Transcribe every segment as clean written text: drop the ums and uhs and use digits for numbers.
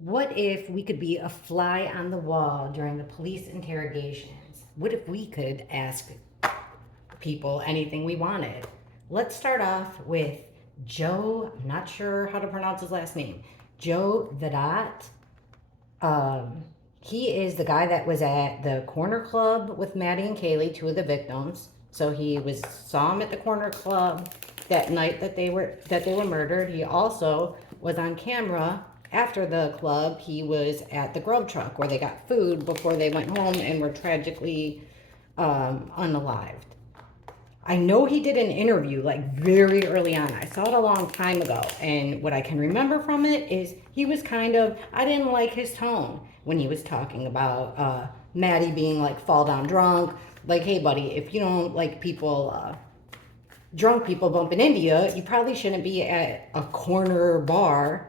What if we could be a fly on the wall during the police interrogations? What if we could ask people anything we wanted? Let's start off with Joe. I'm not sure how to pronounce his last name. Joe Vedat. Um, he is the guy that was at the corner club with Maddie and Kaylee, two of the victims. So he was saw him at the corner club that night that they were murdered. He also was on camera after the club. He was at the grub truck where they got food before they went home and were tragically unalived. I know he did an interview like very early on. I saw it a long time ago. And what I can remember from it is he was I didn't like his tone when he was talking about Maddie being like fall down drunk. Like, hey, buddy, if you don't like drunk people bumping into you, you probably shouldn't be at a corner bar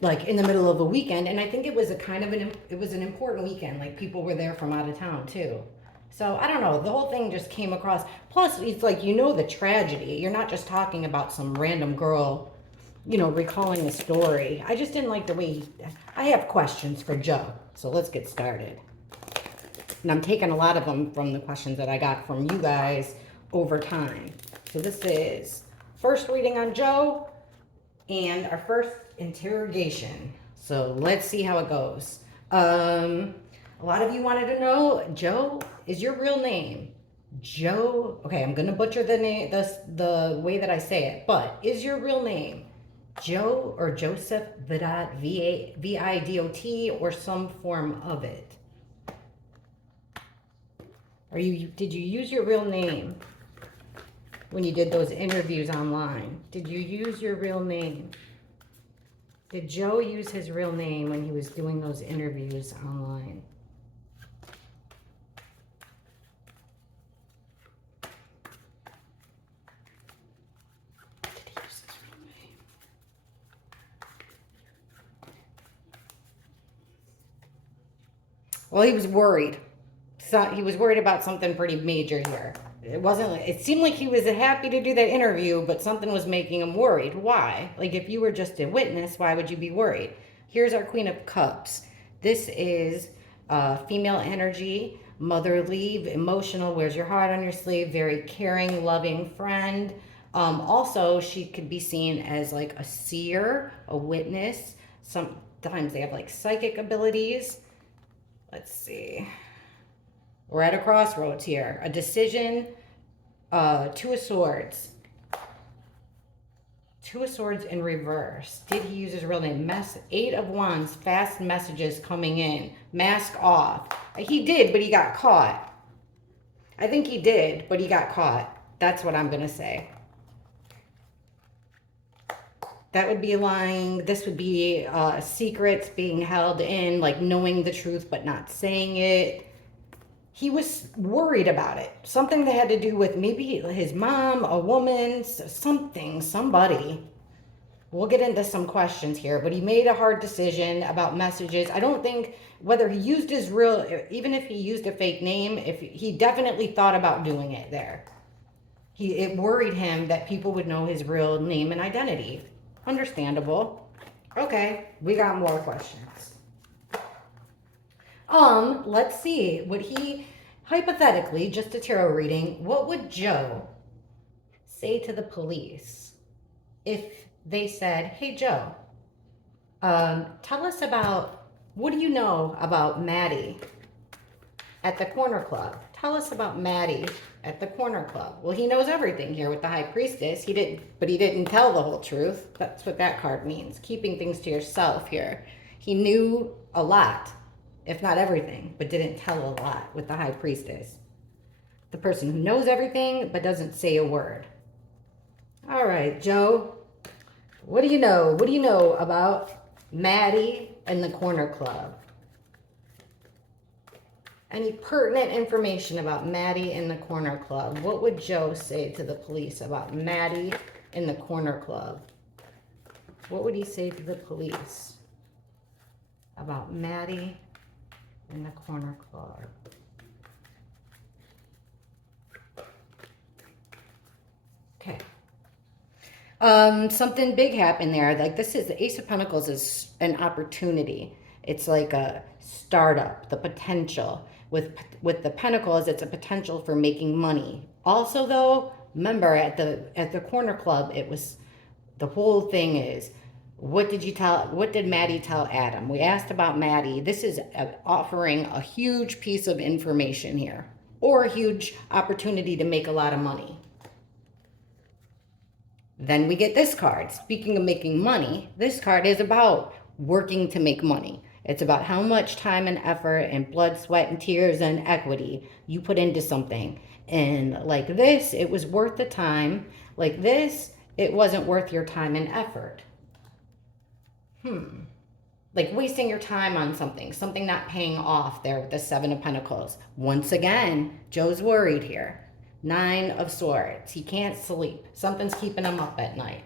like in the middle of a weekend. And I think it was it was an important weekend. Like people were there from out of town too. So I don't know. The whole thing just came across. Plus, it's like the tragedy. You're not just talking about some random girl, recalling the story. I just didn't like the way I have questions for Joe. So let's get started. And I'm taking a lot of them from the questions that I got from you guys over time. So this is first reading on Joe and our first interrogation. So let's see how it goes. A lot of you wanted to know, Joe, is your real name Joe? Okay, I'm gonna butcher the name, the way that I say it, but is your real name Joe or Joseph Vidot, Vidot, or some form of it? Did you use your real name when you did those interviews online? Did you use your real name? Did Joe use his real name when he was doing those interviews online? Did he use his real name? Well, he was worried. So he was worried about something pretty major here. It seemed like he was happy to do that interview, but something was making him worried. Why? Like, if you were just a witness, why would you be worried? Here's our Queen of Cups. This is female energy, motherly, emotional, wears your heart on your sleeve, very caring, loving friend. Also, she could be seen as like a seer, a witness. Sometimes they have like psychic abilities. Let's see. We're at a crossroads here. A decision, Two of Swords. Two of Swords in reverse. Did he use his real name? Eight of Wands, fast messages coming in. Mask off. He did, but he got caught. I think he did, but he got caught. That's what I'm going to say. That would be lying. This would be secrets being held in, like knowing the truth but not saying it. He was worried about it. Something that had to do with maybe his mom, a woman, somebody. We'll get into some questions here, but he made a hard decision about messages. I don't think whether he used his real, even if he used a fake name, if he definitely thought about doing it there. It worried him that people would know his real name and identity. Understandable. Okay, we got more questions. Let's see. Would he, hypothetically, just a tarot reading, what would Joe say to the police if they said, hey, Joe, tell us what do you know about Maddie at the corner club? Tell us about Maddie at the corner club. Well, he knows everything here with the High Priestess. But he didn't tell the whole truth. That's what that card means. Keeping things to yourself here. He knew a lot, if not everything, but didn't tell a lot with the High Priestess. The person who knows everything, but doesn't say a word. All right, Joe, what do you know? What do you know about Maddie and the corner club? Any pertinent information about Maddie in the corner club? What would Joe say to the police about Maddie in the corner club? What would he say to the police about Maddie in the corner club? Okay. Something big happened there. Like this is the Ace of Pentacles is an opportunity. It's like a startup, the potential. With the Pentacles, it's a potential for making money. Also, though, remember at the corner club, it was the whole thing is what did Maddie tell Adam? We asked about Maddie. This is offering a huge piece of information here, or a huge opportunity to make a lot of money. Then we get this card. Speaking of making money, this card is about working to make money. It's about how much time and effort and blood, sweat, and tears and equity you put into something. And like this, it was worth the time. Like this, it wasn't worth your time and effort. Like wasting your time on something not paying off there with the Seven of Pentacles. Once again, Joe's worried here. Nine of Swords. He can't sleep. Something's keeping him up at night.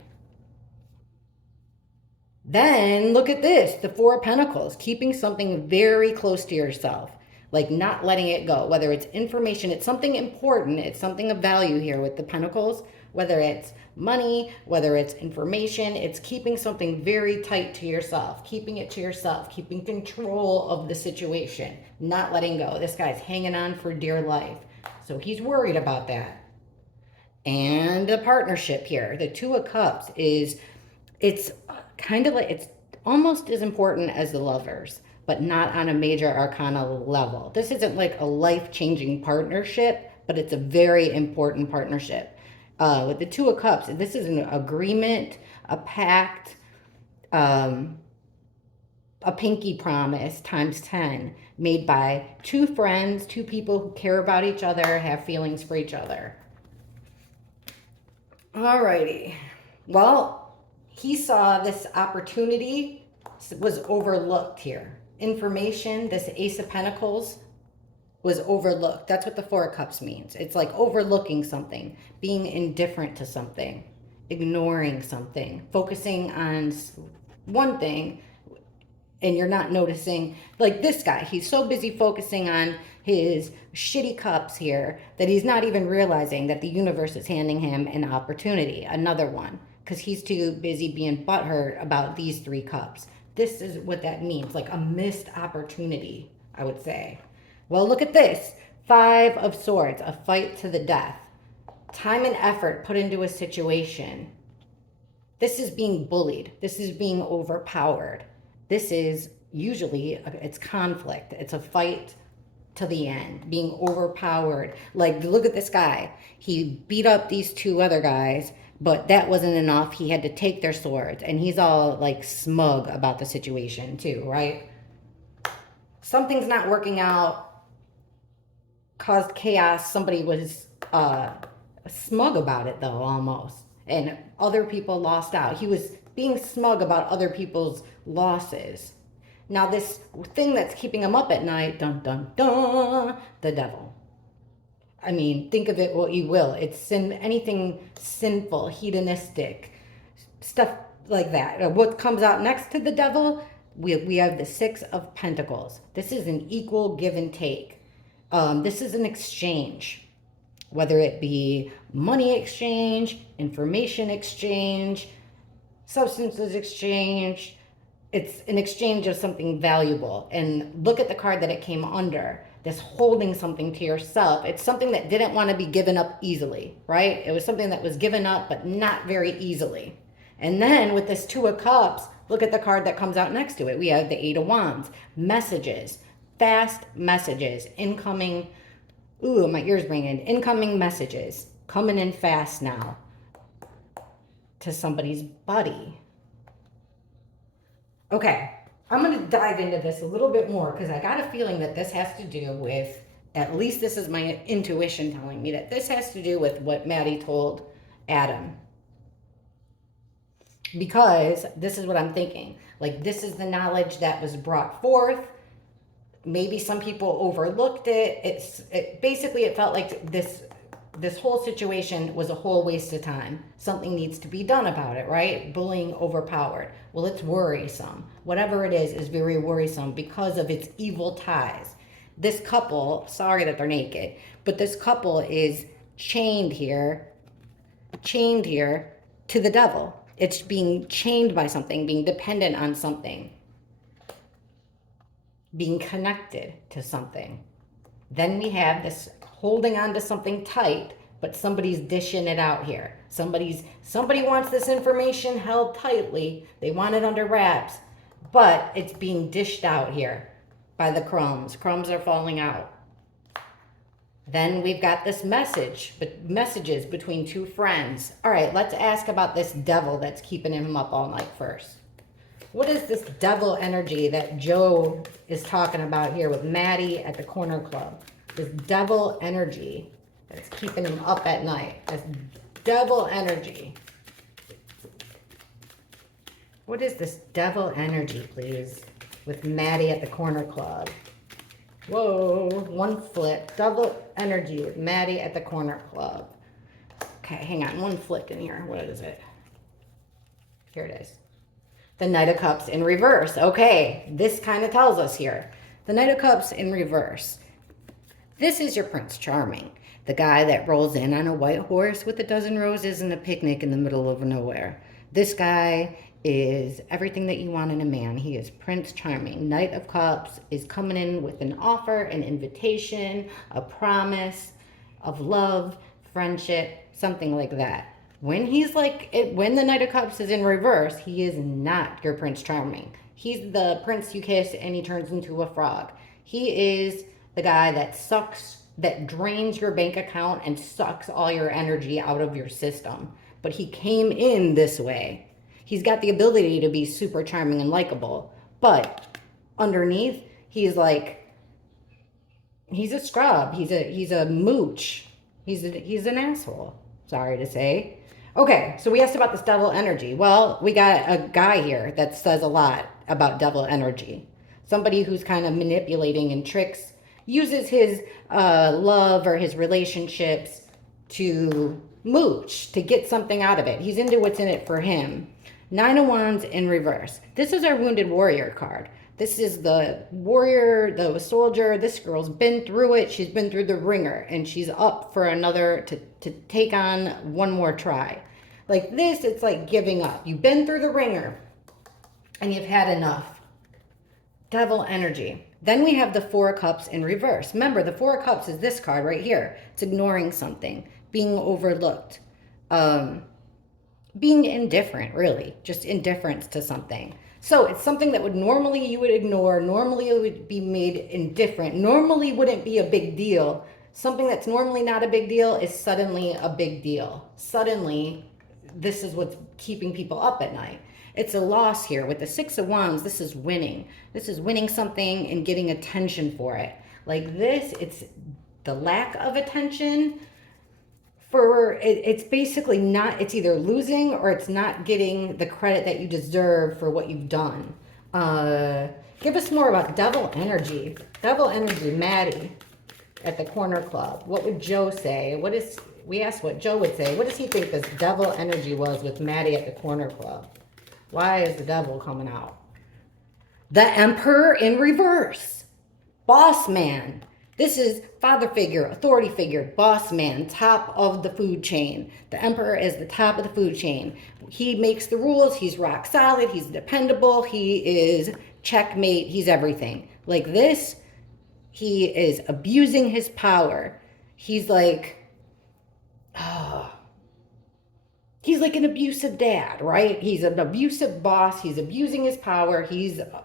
Then look at this, the Four of Pentacles, keeping something very close to yourself, like not letting it go. Whether it's information, it's something important, it's something of value here with the Pentacles, whether it's money, whether it's information, it's keeping something very tight to yourself, keeping it to yourself, keeping control of the situation, not letting go. This guy's hanging on for dear life. So he's worried about that. And a partnership here. The Two of Cups it's kind of like, it's almost as important as the Lovers, but not on a major arcana level. This isn't like a life-changing partnership, but it's a very important partnership. With the Two of Cups, this is an agreement, a pact, a pinky promise times 10 made by two friends, two people who care about each other, have feelings for each other. Alrighty. Well, he saw this opportunity was overlooked here. Information, this Ace of Pentacles was overlooked. That's what the Four of Cups means. It's like overlooking something, being indifferent to something, ignoring something, focusing on one thing, and you're not noticing. Like this guy, he's so busy focusing on his shitty cups here that he's not even realizing that the universe is handing him an opportunity, another one, because he's too busy being butthurt about these three cups. This is what that means, like a missed opportunity, I would say. Well, look at this. Five of Swords, a fight to the death. Time and effort put into a situation. This is being bullied. This is being overpowered. This is usually, it's conflict. It's a fight to the end, being overpowered. Like, look at this guy. He beat up these two other guys, but that wasn't enough. He had to take their swords, and he's all like smug about the situation too, right? Something's not working out, caused chaos. Somebody was smug about it though, almost. And other people lost out. He was being smug about other people's losses. Now this thing that's keeping him up at night, dun dun dun, the devil. I mean, think of it what you will. It's anything sinful, hedonistic, stuff like that. What comes out next to the devil? We have the Six of Pentacles. This is an equal give and take. This is an exchange, whether it be money exchange, information exchange, substances exchange. It's an exchange of something valuable. And look at the card that it came under. This holding something to yourself. It's something that didn't want to be given up easily, right? It was something that was given up, but not very easily. And then with this Two of Cups, look at the card that comes out next to it. We have the Eight of Wands. Messages. Fast messages. Incoming. Ooh, my ears ringing. Incoming messages. Coming in fast now. To somebody's buddy. Okay, I'm going to dive into this a little bit more because I got a feeling that this has to do with, at least this is my intuition telling me that this has to do with what Maddie told Adam. Because this is what I'm thinking. Like, this is the knowledge that was brought forth. Maybe some people overlooked it. Basically, it felt like this whole situation was a whole waste of time. Something needs to be done about it, right? Bullying overpowered. Well, it's worrisome. Whatever it is very worrisome because of its evil ties. This couple, sorry that they're naked, but this couple is chained here to the devil. It's being chained by something, being dependent on something, being connected to something. Then we have this holding on to something tight, but somebody's dishing it out here. Somebody wants this information held tightly. They want it under wraps, but it's being dished out here by the crumbs. Crumbs are falling out. Then we've got this messages between two friends. All right, let's ask about this devil that's keeping him up all night first. What is this devil energy that Joe is talking about here with Maddie at the corner club? This devil energy that's keeping him up at night. This devil energy. What is this devil energy, please, with Maddie at the corner club? Whoa, one flip. Double energy with Maddie at the corner club. Okay, hang on. One flick in here. What is it? Here it is. The Knight of Cups in reverse. Okay, this kind of tells us here. The Knight of Cups in reverse. This is your Prince Charming. The guy that rolls in on a white horse with a dozen roses and a picnic in the middle of nowhere. This guy is everything that you want in a man. He is Prince Charming. Knight of Cups is coming in with an offer, an invitation, a promise of love, friendship, something like that. When when the Knight of Cups is in reverse, he is not your Prince Charming. He's the prince you kiss and he turns into a frog. He is the guy that drains your bank account and sucks all your energy out of your system. But he came in this way. He's got the ability to be super charming and likable, but underneath, he's a scrub. He's a mooch. He's an asshole. Sorry to say. Okay, so we asked about this devil energy. Well, we got a guy here that says a lot about devil energy. Somebody who's kind of manipulating and tricks, uses his love or his relationships to mooch, to get something out of it. He's into what's in it for him. Nine of Wands in reverse. This is our Wounded Warrior card. This is the warrior, the soldier. This girl's been through it. She's been through the ringer, and she's up for another, to take on one more try. Like this, it's like giving up. You've been through the ringer, and you've had enough. Devil energy. Then we have the Four of Cups in reverse. Remember, the Four of Cups is this card right here. It's ignoring something, being overlooked. Being indifferent, really, just indifference to something. So it's something that normally you would ignore, normally it would be made indifferent, normally wouldn't be a big deal. Something that's normally not a big deal is suddenly a big deal. Suddenly, this is what's keeping people up at night. It's a loss here. With the Six of Wands, this is winning. This is winning something and getting attention for it. Like this, it's the lack of attention. It's basically not, it's either losing or it's not getting the credit that you deserve for what you've done. Give us more about devil energy. Devil energy, Maddie at the corner club. What would Joe say? We asked what Joe would say. What does he think this devil energy was with Maddie at the corner club? Why is the devil coming out? The Emperor in reverse. Boss man. This is father figure, authority figure, boss man, top of the food chain. The Emperor is the top of the food chain. He makes the rules. He's rock solid. He's dependable. He is checkmate. He's everything. Like this, he is abusing his power. He's like an abusive dad, right? He's an abusive boss. He's abusing his power. He's a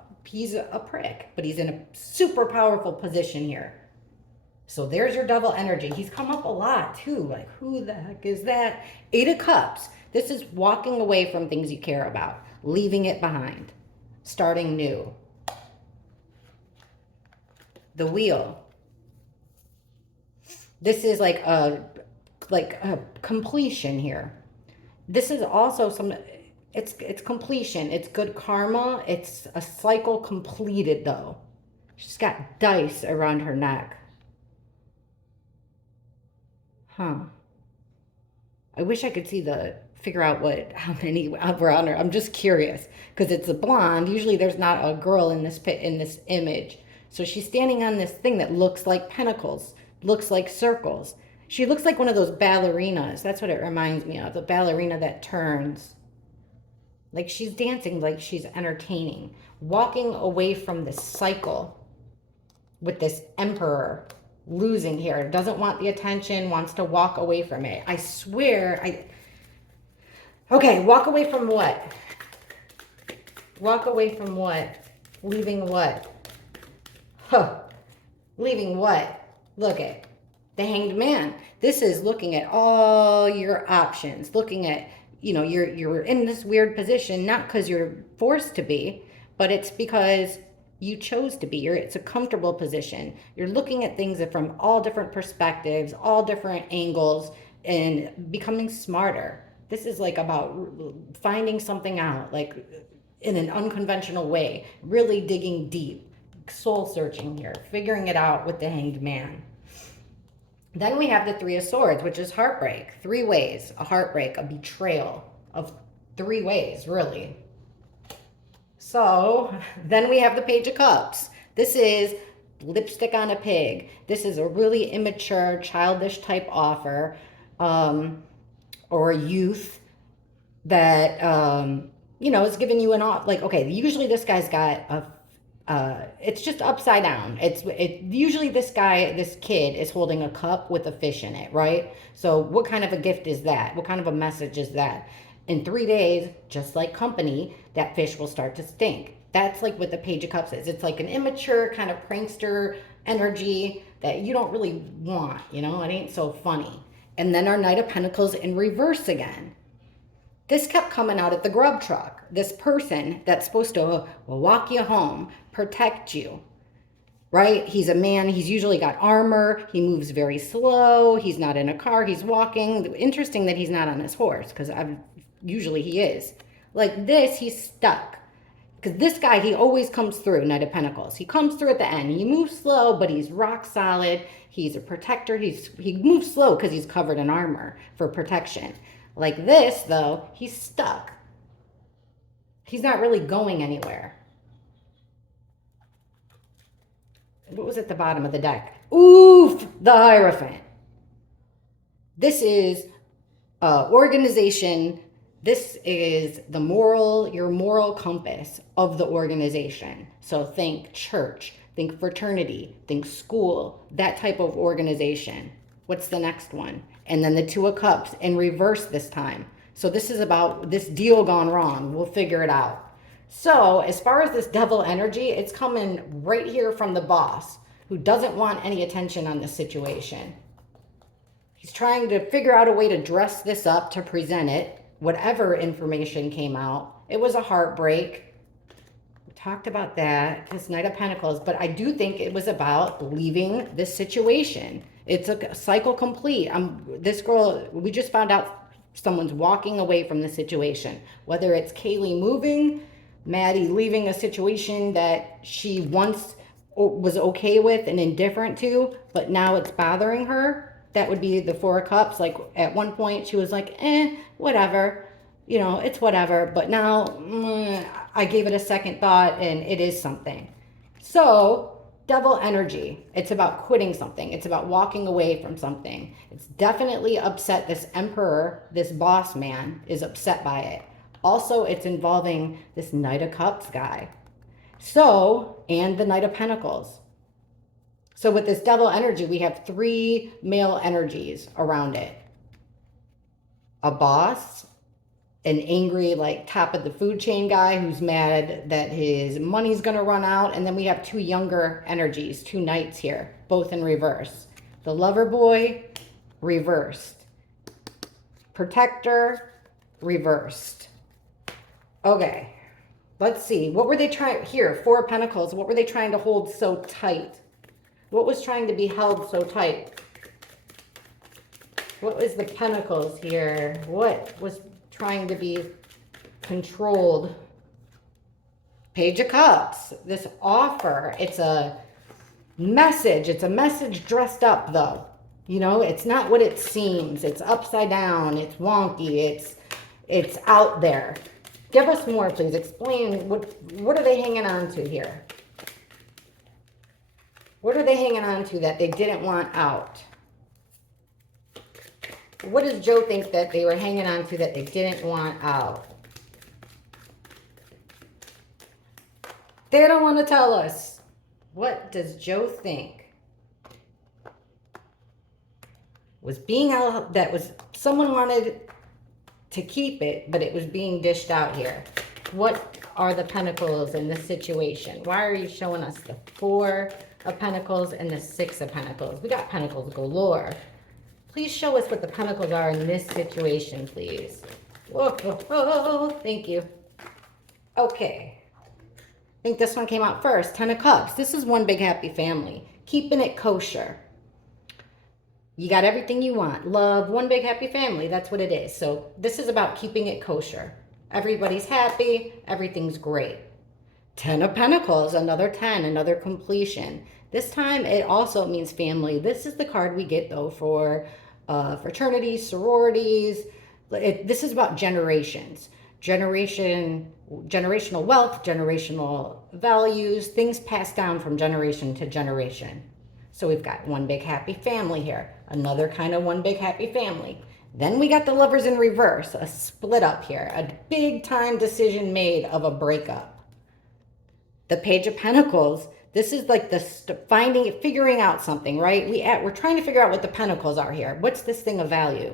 prick, but he's in a super powerful position here. So there's your devil energy. He's come up a lot too. Like, who the heck is that? Eight of Cups. This is walking away from things you care about, leaving it behind, starting new. The Wheel. This is like a completion here. This is also it's completion. It's good karma. It's a cycle completed though. She's got dice around her neck. Huh. I wish I could figure out how many were on her. I'm just curious because it's a blonde. Usually there's not a girl in this image. So she's standing on this thing that looks like pentacles, looks like circles. She looks like one of those ballerinas. That's what it reminds me of. The ballerina that turns. Like she's dancing, like she's entertaining. Walking away from this cycle with this emperor losing here. Doesn't want the attention, wants to walk away from it. I swear, Okay, walk away from what? Walk away from what? Leaving what? Huh. Leaving what? Look at the Hanged Man. This is looking at all your options, looking at, you're in this weird position, not because you're forced to be, but it's because you chose to be. It's a comfortable position. You're looking at things from all different perspectives, all different angles, and becoming smarter. This is like about finding something out, like in an unconventional way, really digging deep, soul searching here, figuring it out with the Hanged Man. Then we have the Three of Swords, which is heartbreak. 3 ways, a heartbreak, a betrayal of 3 ways, really. So then we have the Page of Cups. This is lipstick on a pig. This is a really immature, childish type offer, or a youth that, is giving you an off. Like, okay, usually this guy's got it's just upside down. Usually this kid is holding a cup with a fish in it, right? So what kind of a gift is that? What kind of a message is that? In 3 days, just like company, that fish will start to stink. That's like what the Page of Cups is. It's like an immature kind of prankster energy that you don't really want, it ain't so funny. And then our Knight of Pentacles in reverse again. This kept coming out at the grub truck. This person that's supposed to walk you home, protect you, right? He's a man. He's usually got armor. He moves very slow. He's not in a car. He's walking. Interesting that he's not on his horse, because usually he is. Like this, he's stuck. Because this guy, he always comes through, Knight of Pentacles. He comes through at the end. He moves slow, but he's rock solid. He's a protector. He moves slow because he's covered in armor for protection. Like this, though, he's stuck. He's not really going anywhere. What was at the bottom of the deck? Oof, the Hierophant. This is organization. This is your moral compass of the organization. So think church, think fraternity, think school, that type of organization. What's the next one? And then the Two of Cups in reverse this time. So this is about this deal gone wrong. We'll figure it out. So as far as this devil energy, it's coming right here from the boss, who doesn't want any attention on the situation. He's trying to figure out a way to dress this up, to present it. Whatever information came out, it was a heartbreak. We talked about that, this Knight of Pentacles, but I do think it was about leaving this situation. It's a cycle complete. This girl, we just found out someone's walking away from the situation. Whether it's Kaylee moving, Maddie leaving a situation that she once was okay with and indifferent to, but now it's bothering her. That would be the Four of Cups. Like at one point she was like, whatever, it's whatever. But now I gave it a second thought and it is something. So devil energy, it's about quitting something. It's about walking away from something. It's definitely upset. This emperor, this boss man is upset by it. Also, it's involving this Knight of Cups guy. So, and the Knight of Pentacles. So with this devil energy, we have 3 male energies around it. A boss, an angry, like top of the food chain guy who's mad that his money's going to run out. And then we have 2 younger energies, 2 knights here, both in reverse. The lover boy, reversed. Protector, reversed. Okay, let's see. What were they trying here? 4 of Pentacles. What were they trying to hold so tight? What was trying to be held so tight? What was the Pentacles here? What was trying to be controlled? Page of Cups. This offer. It's a message. It's a message dressed up, though. It's not what it seems. It's upside down. It's wonky. It's out there. Give us more, please. Explain what are they hanging on to here? What are they hanging on to that they didn't want out? What does Joe think that they were hanging on to that they didn't want out? They don't want to tell us. What does Joe think was being out, that was someone wanted to keep it, but it was being dished out here? What are the pentacles in this situation? Why are you showing us the 4 of Pentacles and the 6 of Pentacles? We got pentacles galore. Please show us what the pentacles are in this situation, please. Whoa, whoa, whoa. Thank you. Okay. I think this one came out first. 10 of Cups. This is one big happy family. Keeping it kosher. You got everything you want. Love, one big happy family. That's what it is. So this is about keeping it kosher. Everybody's happy. Everything's great. 10 of Pentacles, another 10, another completion. This time it also means family. This is the card we get though for fraternities, sororities. This is about generations. Generational wealth, generational values, things passed down from generation to generation. So we've got one big happy family here. Another kind of one big happy family. Then we got the Lovers in reverse, a split up here, a big time decision made of a breakup. The Page of Pentacles, this is like the figuring out something, right? We're trying to figure out what the pentacles are here. What's this thing of value?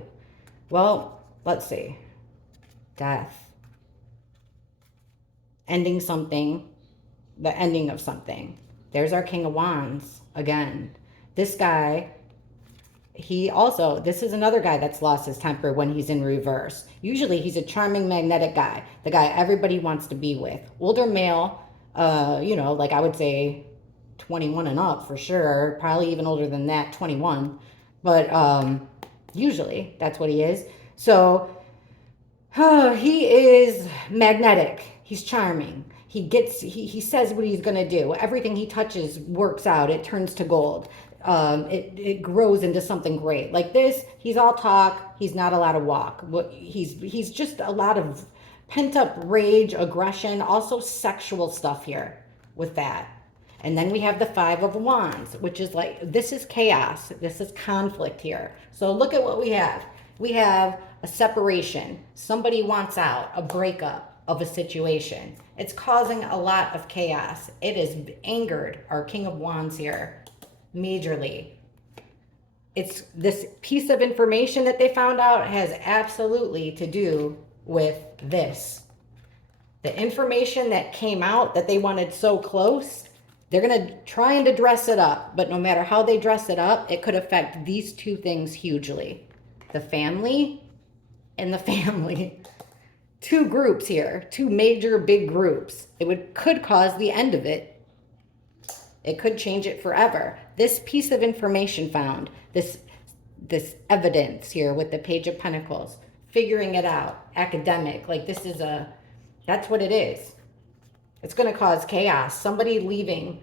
Well, let's see. Death. Ending something. The ending of something. There's our King of Wands again. This guy, this is another guy that's lost his temper when he's in reverse. Usually he's a charming, magnetic guy. The guy everybody wants to be with. Older male, like I would say 21 and up for sure. Probably even older than that, 21. But usually that's what he is. So he is magnetic. He's charming. He says what he's going to do. Everything he touches works out. It turns to gold. It grows into something great. Like this, he's all talk. He's not a lot of walk. He's just a lot of pent up rage, aggression, also sexual stuff here with that. And then we have the 5 of Wands, which is like, this is chaos. This is conflict here. So look at what we have. We have a separation. Somebody wants out, a breakup of a situation. It's causing a lot of chaos. It has angered our King of Wands here majorly. It's this piece of information that they found out has absolutely to do with this. The information that came out that they wanted so close, they're going to try to dress it up. But no matter how they dress it up, it could affect these two things hugely. The family and the family. Two groups here, two major big groups. Could cause the end of it. It could change it forever. This piece of information found, this evidence here with the Page of Pentacles, figuring it out, academic, like that's what it is. It's going to cause chaos. Somebody leaving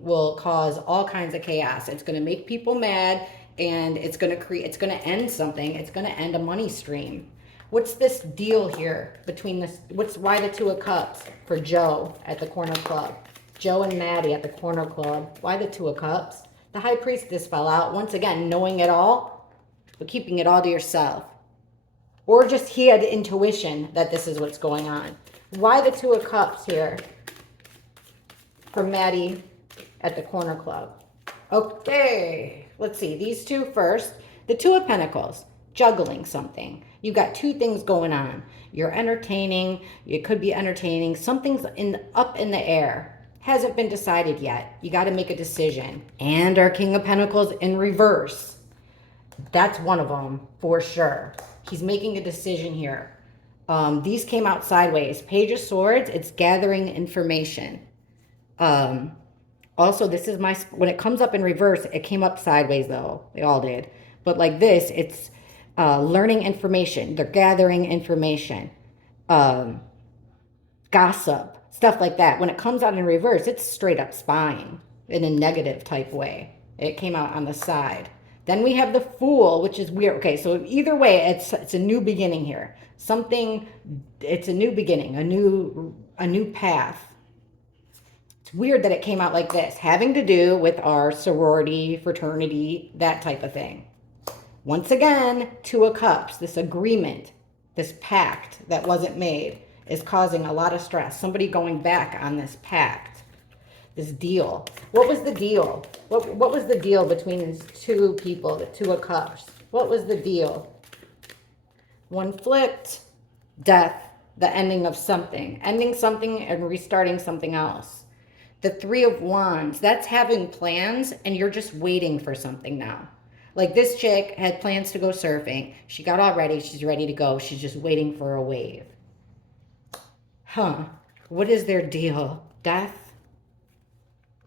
will cause all kinds of chaos. It's going to make people mad, and it's going to end something. It's going to end a money stream. What's this deal here between this? Why the 2 of Cups for Joe at the corner club? Joe and Maddie at the corner club. Why the 2 of Cups? The High Priestess fell out. Once again, knowing it all, but keeping it all to yourself. Or just he had intuition that this is what's going on. Why the 2 of Cups here for Maddie at the corner club? Okay, let's see. These two first. The 2 of Pentacles, juggling something. You got two things going on. You're entertaining. It could be entertaining. Something's up in the air. Hasn't been decided yet. You got to make a decision. And our King of Pentacles in reverse. That's one of them for sure. He's making a decision here. These came out sideways. Page of Swords, it's gathering information. Also, this is when it comes up in reverse, it came up sideways though. They all did. But like this, it's learning information. They're gathering information. Gossip. Stuff like that. When it comes out in reverse, it's straight up spying in a negative type way. It came out on the side. Then we have the Fool, which is weird. Okay, so either way, it's a new beginning here. It's a new beginning, a new path. It's weird that it came out like this, having to do with our sorority, fraternity, that type of thing. Once again, Two of Cups, this agreement, this pact that wasn't made is causing a lot of stress. Somebody going back on this pact, this deal. What was the deal? What was the deal between these two people, the Two of Cups? What was the deal? One flipped, death, the ending of something. Ending something and restarting something else. The Three of Wands, that's having plans and you're just waiting for something now. Like this chick had plans to go surfing. She got all ready. She's ready to go. She's just waiting for a wave. Huh. What is their deal? Death?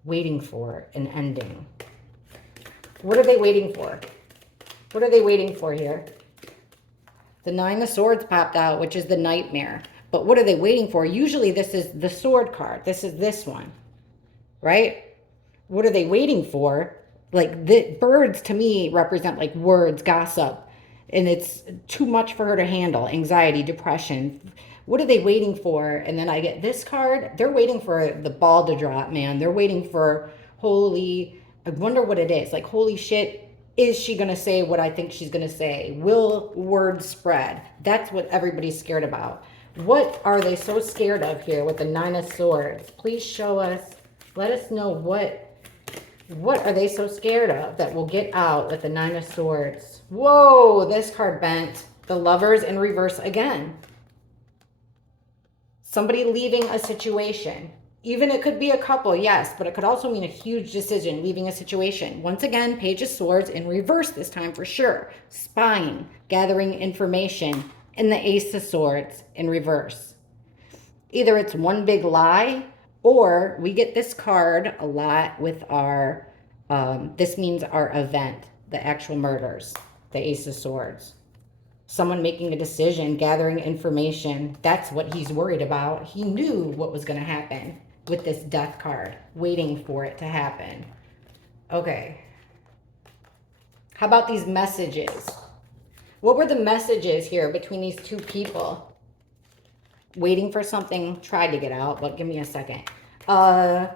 Waiting for an ending. What are they waiting for? What are they waiting for here? The Nine of Swords popped out, which is the nightmare. But what are they waiting for? Usually this is the sword card. This is this one, right? What are they waiting for? Like the birds to me represent like words, gossip, and it's too much for her to handle. Anxiety, depression. What are they waiting for? And then I get this card. They're waiting for the ball to drop, man. They're waiting for holy, I wonder what it is. Like, holy shit, is she going to say what I think she's going to say? Will word spread? That's what everybody's scared about. What are they so scared of here with the Nine of Swords? Please show us. Let us know what are they so scared of that will get out with the Nine of Swords? Whoa, this card bent. The Lovers in reverse again. Somebody leaving a situation. Even it could be a couple, yes, but it could also mean a huge decision, leaving a situation. Once again, Page of Swords in reverse this time for sure. Spying, gathering information, and the Ace of Swords in reverse. Either it's one big lie, or we get this card a lot with our, this means our event, the actual murders, the Ace of Swords. Someone making a decision, gathering information. That's what he's worried about. He knew what was going to happen with this death card, waiting for it to happen. Okay. How about these messages? What were the messages here between these two people? Waiting for something, tried to get out, but give me a second. All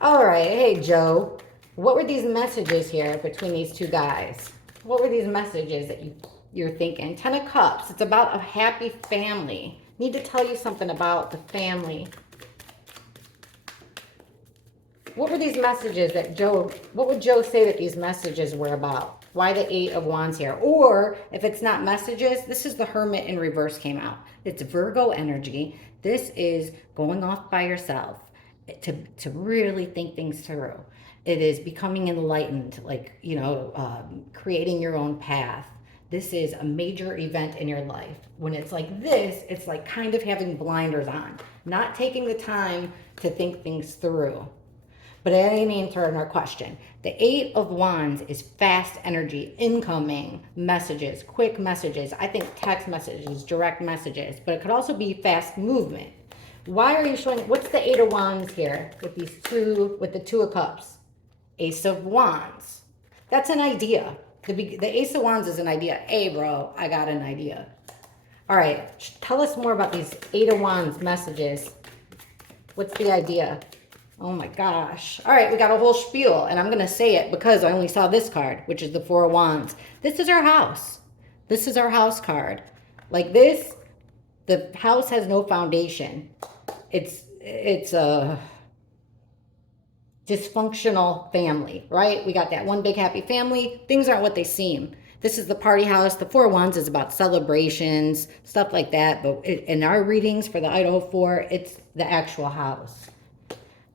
right. Hey, Joe. What were these messages here between these two guys? What were these messages that you're thinking? 10 of Cups. It's about a happy family. Need to tell you something about the family. What were these messages that what would Joe say that these messages were about? Why the Eight of Wands here? Or if it's not messages, this is the Hermit in reverse came out. It's Virgo energy. This is going off by yourself to really think things through. It is becoming enlightened, like, you know, creating your own path. This is a major event in your life. When it's like this, it's like kind of having blinders on, not taking the time to think things through. But I didn't answer our question. The Eight of Wands is fast energy, incoming messages, quick messages. I think text messages, direct messages, but it could also be fast movement. Why are you showing, what's the Eight of Wands here with these two, with the Two of Cups? Ace of Wands. That's an idea. The Ace of Wands is an idea. Hey, bro, I got an idea. All right, tell us more about these Eight of Wands messages. What's the idea? Oh my gosh. All right, we got a whole spiel, and I'm going to say it because I only saw this card, which is the Four of Wands. This is our house. This is our house card. Like this, the house has no foundation. It's a dysfunctional family, right? We got that one big happy family. Things aren't what they seem. This is the party house. The Four of Wands is about celebrations, stuff like that. But in our readings for the Idaho 4, it's the actual house.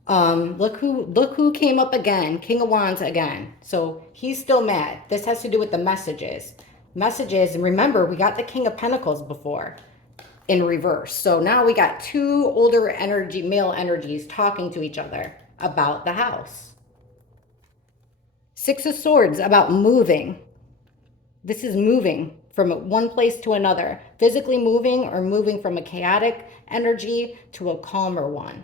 Look who came up again. King of Wands again. So he's still mad. This has to do with the messages. And remember, we got the King of Pentacles before in reverse. So now we got two older energy, male energies talking to each other about the house. Six of Swords about moving. This is moving from one place to another. Physically moving or moving from a chaotic energy to a calmer one.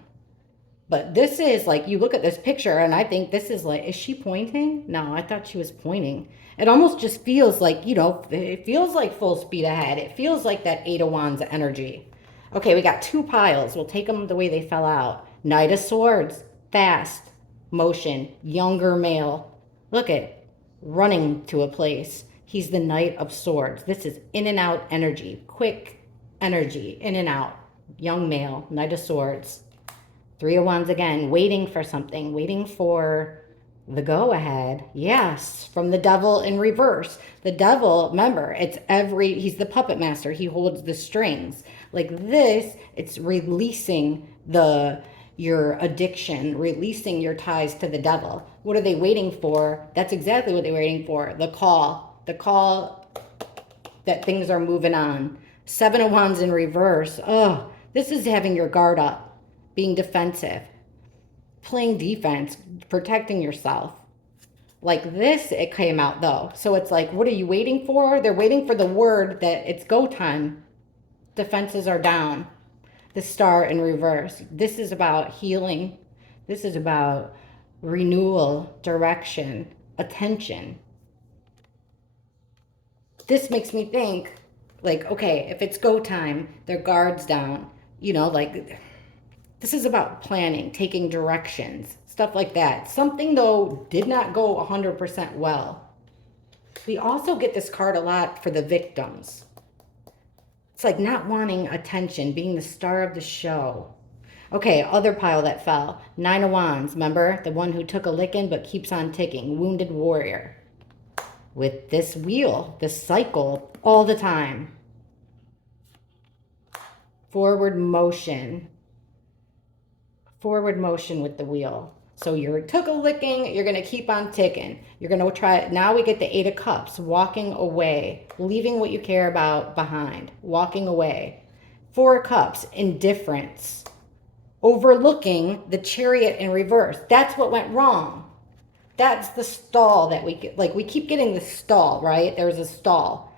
But this is like, you look at this picture and I think this is like, is she pointing? No, I thought she was pointing. It almost just feels like, you know, it feels like full speed ahead. It feels like that Eight of Wands energy. Okay, we got two piles. We'll take them the way they fell out. Knight of Swords, fast, motion, younger male. Look at running to a place. He's the Knight of Swords. This is in and out energy, quick energy, in and out. Young male, Knight of Swords. Three of Wands again, waiting for something, waiting for the go-ahead. Yes, from the Devil in reverse. The Devil, remember, he's the puppet master. He holds the strings. Like this, it's releasing your addiction, releasing your ties to the devil. What are they waiting for? That's exactly what they're waiting for. The call that things are moving on. Seven of Wands in reverse. Oh, this is having your guard up, being defensive, playing defense, protecting yourself. Like this, it came out though. So it's like, what are you waiting for? They're waiting for the word that it's go time. Defenses are down. The Star in reverse. This is about healing. This is about renewal, direction, attention. This makes me think, like, okay, if it's go time, their guard's down. You know, like, this is about planning, taking directions, stuff like that. Something, though, did not go 100% well. We also get this card a lot for the victims. It's like not wanting attention, being the star of the show. Okay, other pile that fell. Nine of Wands, remember? The one who took a licking but keeps on ticking. Wounded warrior. With this wheel, this cycle, all the time. Forward motion. Forward motion with the wheel. So you took a licking, you're going to keep on ticking. You're going to try it. Now we get the Eight of Cups, walking away, leaving what you care about behind, walking away. Four of Cups, indifference, overlooking the Chariot in reverse. That's what went wrong. That's the stall that we get. Like, we keep getting the stall, right? There's a stall.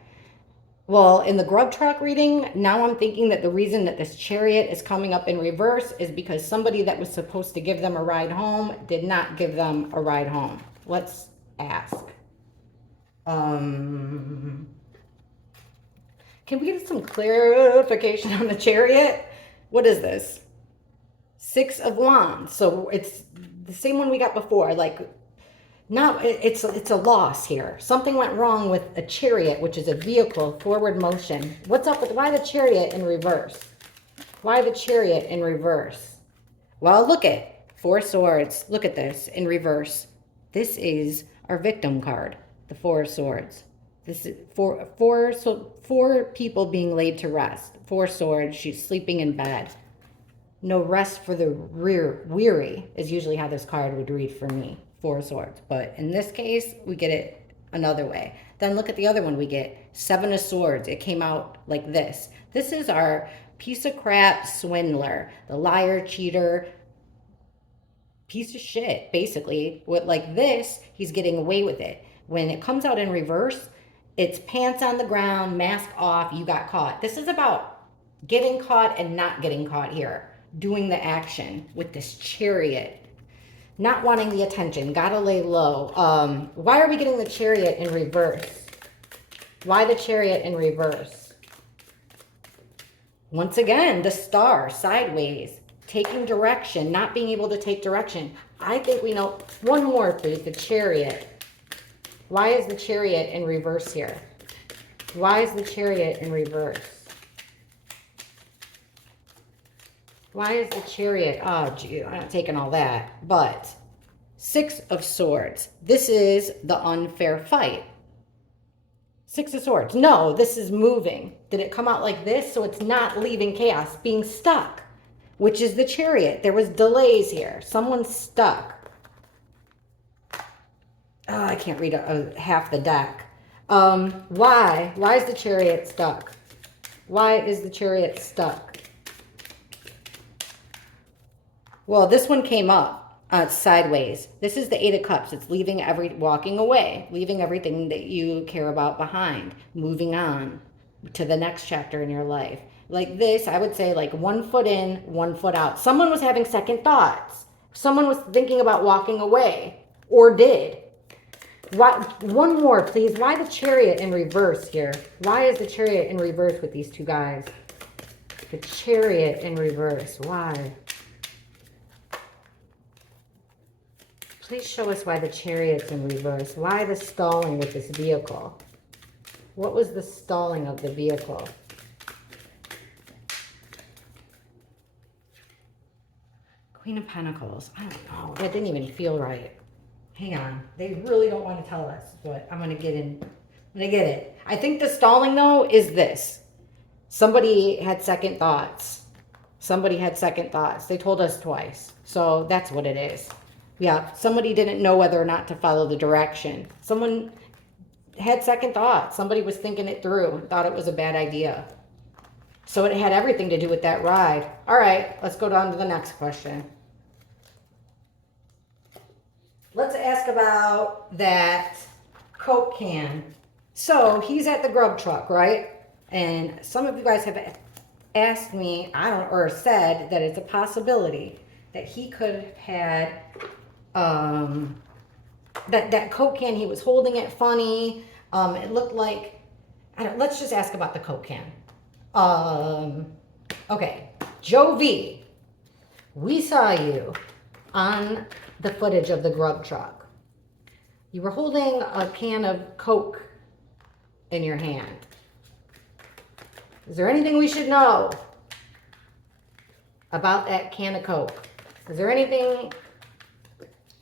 Well, in the Grub Truck reading, now I'm thinking that the reason that this Chariot is coming up in reverse is because somebody that was supposed to give them a ride home did not give them a ride home. Let's ask. Can we get some clarification on the Chariot? What is this? Six of Wands. So it's the same one we got before. Like, no, it's a loss here. Something went wrong with a Chariot, which is a vehicle, forward motion. What's up with, why the Chariot in reverse? Why the Chariot in reverse? Well, look at Four Swords. Look at this in reverse. This is our victim card, the Four of Swords. This is four people being laid to rest. Four Swords, she's sleeping in bed. No rest for the weary is usually how this card would read for me. Four Swords. But in this case, we get it another way. Then look at the other one we get. Seven of Swords. It came out like this. This is our piece of crap swindler. The liar, cheater, piece of shit, basically. With like this, he's getting away with it. When it comes out in reverse, it's pants on the ground, mask off, you got caught. This is about getting caught and not getting caught here. Doing the action with this Chariot. Not wanting the attention, gotta lay low. Why are we getting the Chariot in reverse? Why the Chariot in reverse? Once again, the Star, sideways, taking direction, not being able to take direction. I think we know, one more please, the Chariot. Why is the Chariot in reverse here? Why is the Chariot in reverse? Why is the Chariot? Oh, gee, I'm not taking all that. But Six of Swords. This is the unfair fight. Six of Swords. No, this is moving. Did it come out like this? So it's not leaving chaos, being stuck, which is the Chariot. There was delays here. Someone's stuck. Oh, I can't read half the deck. Why? Why is the Chariot stuck? Why is the Chariot stuck? Well, this one came up sideways. This is the Eight of Cups. It's walking away, leaving everything that you care about behind, moving on to the next chapter in your life. Like this, I would say like 1 foot in, 1 foot out. Someone was having second thoughts. Someone was thinking about walking away or did. Why, one more, please. Why the Chariot in reverse here? Why is the Chariot in reverse with these two guys? The Chariot in reverse. Why? Please show us why the Chariot's in reverse. Why the stalling with this vehicle? What was the stalling of the vehicle? Queen of Pentacles. I don't know. That didn't even feel right. Hang on. They really don't want to tell us, but I'm going to get in. I'm going to get it. I think the stalling, though, is this. Somebody had second thoughts. Somebody had second thoughts. They told us twice. So that's what it is. Yeah, somebody didn't know whether or not to follow the direction. Someone had second thoughts. Somebody was thinking it through and thought it was a bad idea. So it had everything to do with that ride. All right, let's go down to the next question. Let's ask about that Coke can. So he's at the grub truck, right? And some of you guys have asked me, or said that it's a possibility that he could have had that Coke can. He was holding it funny. It looked like. Let's just ask about the Coke can. Okay, Joe V, we saw you on the footage of the grub truck. You were holding a can of Coke in your hand. Is there anything we should know about that can of Coke? Is there anything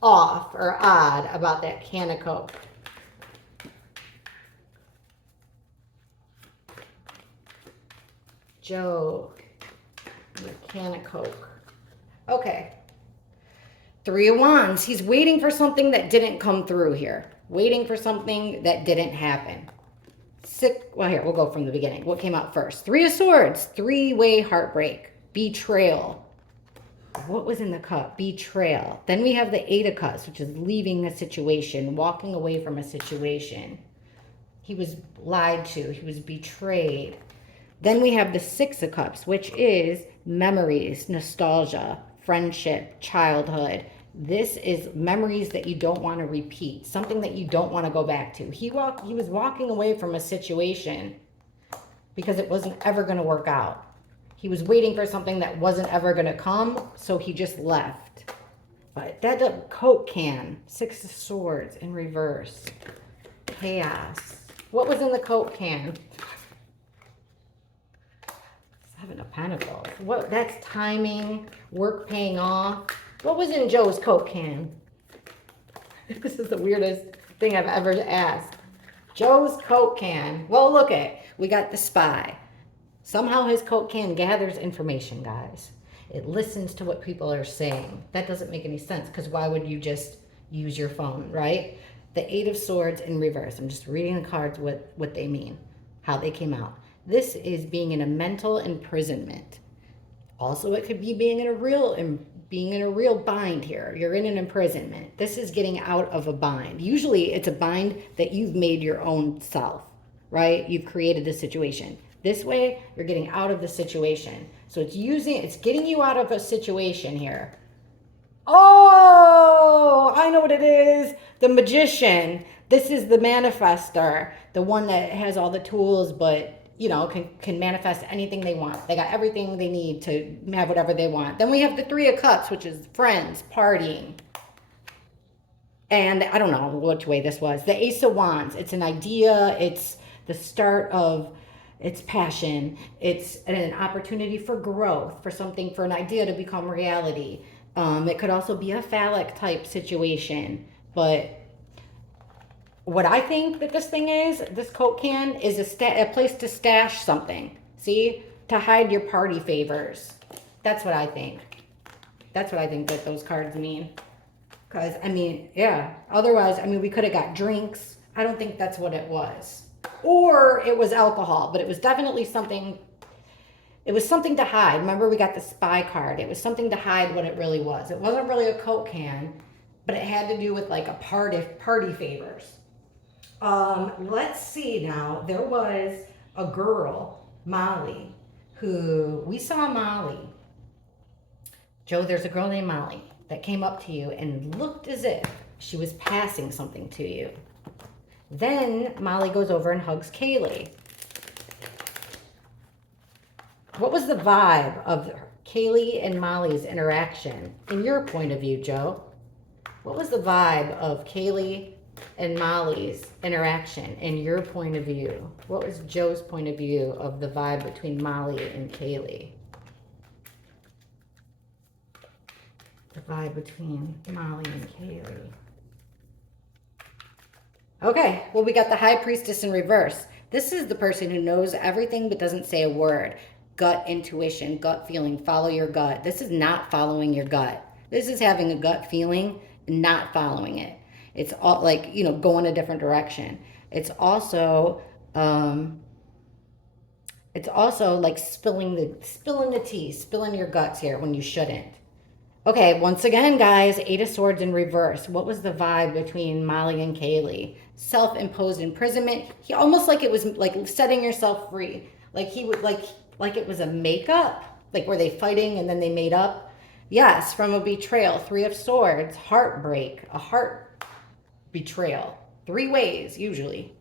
off or odd about that can of Coke? Joe, a can of Coke. Okay. 3 of Wands. He's waiting for something that didn't come through here. Waiting for something that didn't happen. Well, here, we'll go from the beginning. What came out first? 3 of Swords. 3-way heartbreak. Betrayal. What was in the cup? Betrayal. Then we have the 8 of Cups, which is leaving a situation, walking away from a situation. He was lied to. He was betrayed. Then we have the 6 of Cups, which is memories, nostalgia, friendship, childhood. This is memories that you don't want to repeat, something that you don't want to go back to. He was walking away from a situation because it wasn't ever going to work out. He was waiting for something that wasn't ever going to come, so he just left. But that Coke can, 6 of Swords in reverse, chaos. What was in the Coke can? 7 of Pentacles. What? That's timing, work paying off. What was in Joe's Coke can? This is the weirdest thing I've ever asked. Joe's Coke can. Well, look we got the spy. Somehow his Coke can gathers information, guys. It listens to what people are saying. That doesn't make any sense, because why would you just use your phone, right? The 8 of Swords in reverse. I'm just reading the cards, what they mean, how they came out. This is being in a mental imprisonment. Also, it could be being in a real bind here. You're in an imprisonment. This is getting out of a bind. Usually it's a bind that you've made your own self, right? You've created the situation. This way, you're getting out of the situation. So it's getting you out of a situation here. Oh, I know what it is. The Magician. This is the manifestor, the one that has all the tools, but can manifest anything they want. They got everything they need to have whatever they want. Then we have the 3 of Cups, which is friends, partying. And I don't know which way this was. The Ace of Wands. It's an idea. It's the start of its passion. It's an opportunity for growth, for an idea to become reality. It could also be a phallic type situation. But what I think that this Coke can is a place to stash something. See? To hide your party favors. That's what I think. That's what I think that those cards mean. Because, yeah. Otherwise, we could have got drinks. I don't think that's what it was. Or it was alcohol. But it was definitely something. It was something to hide. Remember, we got the spy card. It was something to hide what it really was. It wasn't really a Coke can. But it had to do with like a party favors. Let's see now. There was a girl, Molly, who we saw Molly. Joe, there's a girl named Molly that came up to you and looked as if she was passing something to you. Then Molly goes over and hugs Kaylee. What was the vibe of Kaylee and Molly's interaction in your point of view, Joe? What was the vibe of Kaylee and Molly's interaction and your point of view? What was Joe's point of view of the vibe between Molly and Kaylee? The vibe between Molly and Kaylee. Okay, well, we got the High Priestess in reverse. This is the person who knows everything but doesn't say a word. Gut intuition, gut feeling, follow your gut. This is not following your gut. This is having a gut feeling and not following it. It's all like, going a different direction. It's also like spilling the tea, spilling your guts here when you shouldn't. Okay, once again, guys, Eight of Swords in reverse. What was the vibe between Molly and Kaylee? Self-imposed imprisonment. He almost like it was like setting yourself free. Like he would like it was a makeup. Like were they fighting and then they made up? Yes, from a betrayal. Three of Swords, heartbreak, a heart betrayal. 3 ways usually.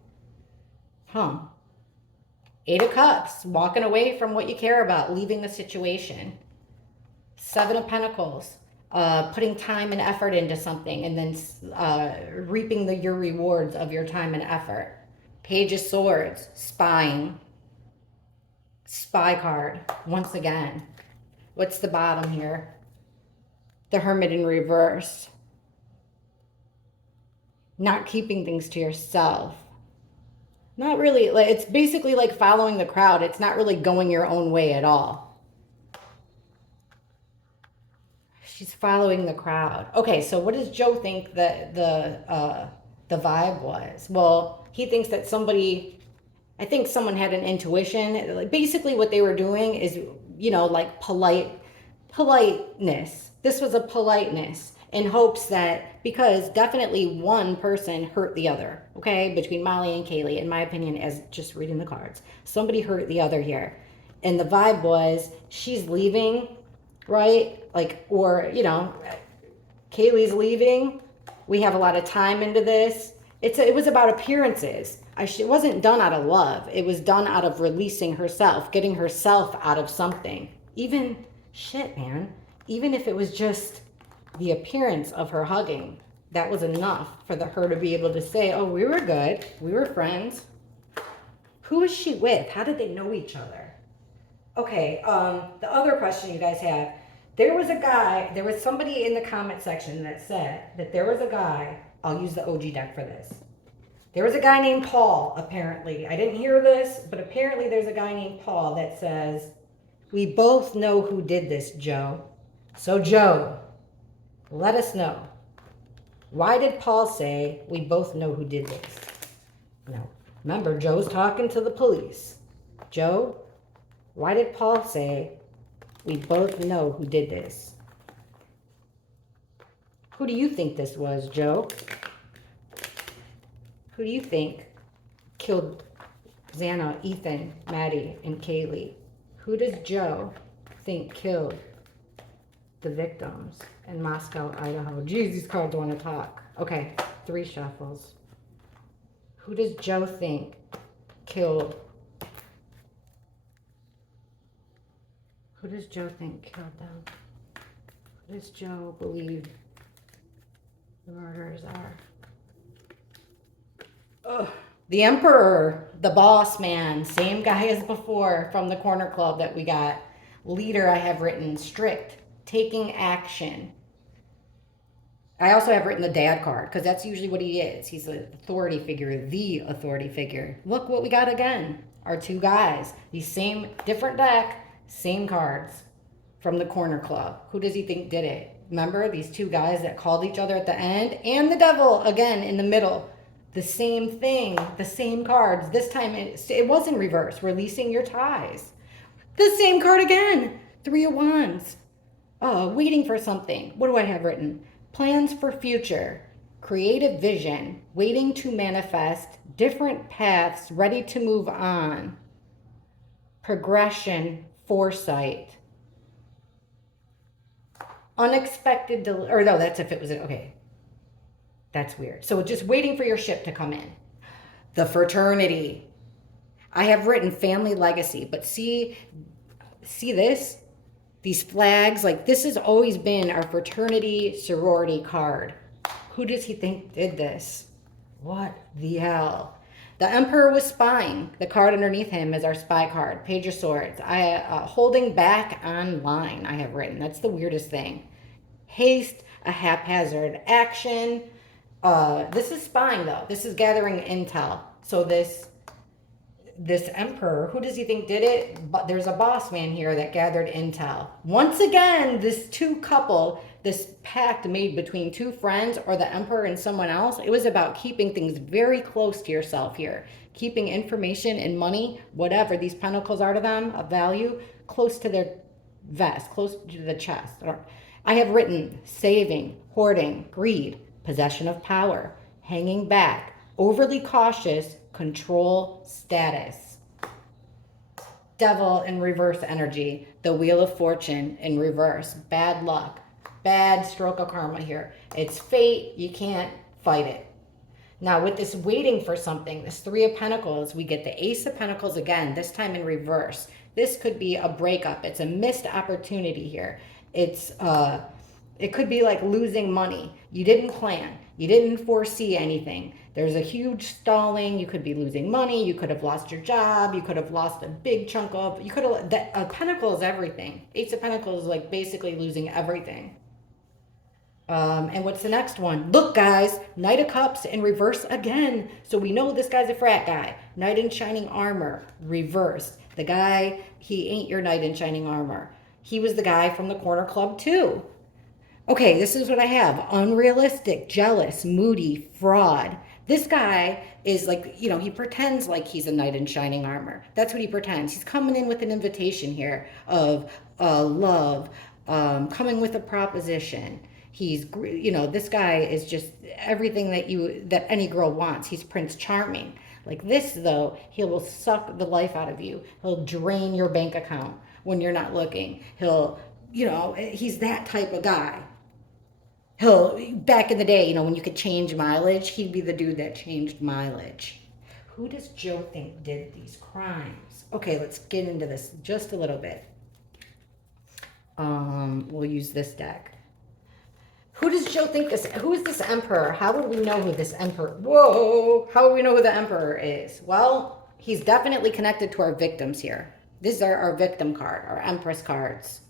Eight of Cups, walking away from what you care about, leaving the situation. 7 of Pentacles, putting time and effort into something and then reaping your rewards of your time and effort. Page of Swords, spying. Spy card, once again. What's the bottom here? The Hermit in reverse. Not keeping things to yourself. Not really, it's basically like following the crowd. It's not really going your own way at all. She's following the crowd. Okay, so what does Joe think that the vibe was? Well, he thinks that I think someone had an intuition. Like basically what they were doing is, like politeness. This was a politeness in hopes that, because definitely one person hurt the other, okay? Between Molly and Kaylee, in my opinion, as just reading the cards. Somebody hurt the other here. And the vibe was, she's leaving, right? Kaylee's leaving. We have a lot of time into this. It was about appearances. It wasn't done out of love. It was done out of releasing herself, getting herself out of something. Even if it was just the appearance of her hugging, that was enough for her to be able to say, oh, we were good. We were friends. Who was she with? How did they know each other? Okay, the other question you guys have, there was somebody in the comment section that said that there was a guy, I'll use the OG deck for this. There was a guy named Paul, apparently. I didn't hear this, but apparently there's a guy named Paul that says, we both know who did this, Joe. So Joe, let us know. Why did Paul say, we both know who did this? No. Remember, Joe's talking to the police. Joe, why did Paul say, we both know who did this? Who do you think this was, Joe? Who do you think killed Xana, Ethan, Maddie, and Kaylee? Who does Joe think killed the victims in Moscow, Idaho? Geez, these cards want to talk. Okay, 3 shuffles. Who does Joe think killed? Who does Joe think killed them? Who does Joe believe the murderers are? Ugh. The Emperor, the boss man, same guy as before from the corner club that we got. Leader, I have written strict, taking action. I also have written the dad card because that's usually what he is. He's an authority figure, the authority figure. Look what we got again. Our 2 guys. These same, different deck, same cards from the corner club. Who does he think did it? Remember these 2 guys that called each other at the end? And the devil again in the middle. The same thing, the same cards. This time it was in reverse, releasing your ties. The same card again, 3 of Wands. Waiting for something. What do I have written? Plans for future, creative vision, waiting to manifest, different paths, ready to move on, progression, foresight, unexpected, or no, that's if it was, okay. That's weird. So just waiting for your ship to come in. The fraternity. I have written family legacy, but see this? These flags, like this has always been our fraternity sorority card. Who does he think did this? What the hell? The Emperor was spying. The card underneath him is our spy card. Page of Swords. Holding back online, I have written. That's the weirdest thing. Haste, a haphazard action. This is spying, though. This is gathering intel. So this emperor, who does he think did it? But there's a boss man here that gathered intel. Once again, this pact made between two friends or the emperor and someone else, it was about keeping things very close to yourself here. Keeping information and money, whatever these pentacles are to them, of value, close to their vest, close to the chest. I have written saving, hoarding, greed, possession of power, hanging back, overly cautious, control, status. Devil in reverse energy, the Wheel of Fortune in reverse, bad luck, bad stroke of karma here. It's fate, you can't fight it. Now with this waiting for something, this Three of Pentacles, we get the Ace of Pentacles again, this time in reverse. This could be a breakup. It's a missed opportunity here. It could be like losing money. You didn't plan. You didn't foresee anything. There's a huge stalling. You could be losing money. You could have lost your job. You could have lost a big chunk of, a pentacle is everything. Ace of Pentacles is like basically losing everything. And what's the next one? Look, guys, Knight of Cups in reverse again. So we know this guy's a frat guy. Knight in shining armor, reversed. The guy, he ain't your knight in shining armor. He was the guy from the corner club too. Okay, this is what I have. Unrealistic, jealous, moody, fraud. This guy is like, he pretends like he's a knight in shining armor. That's what he pretends. He's coming in with an invitation here of love, coming with a proposition. He's, this guy is just everything that any girl wants. He's Prince Charming. Like this, though, he will suck the life out of you. He'll drain your bank account when you're not looking. He's that type of guy. Back in the day, when you could change mileage, he'd be the dude that changed mileage. Who does Joe think did these crimes? Okay, let's get into this just a little bit. We'll use this deck. Who does Joe think who is this emperor? How would we know who this emperor, how would we know who the emperor is? Well, he's definitely connected to our victims here. These are our victim card, our empress cards.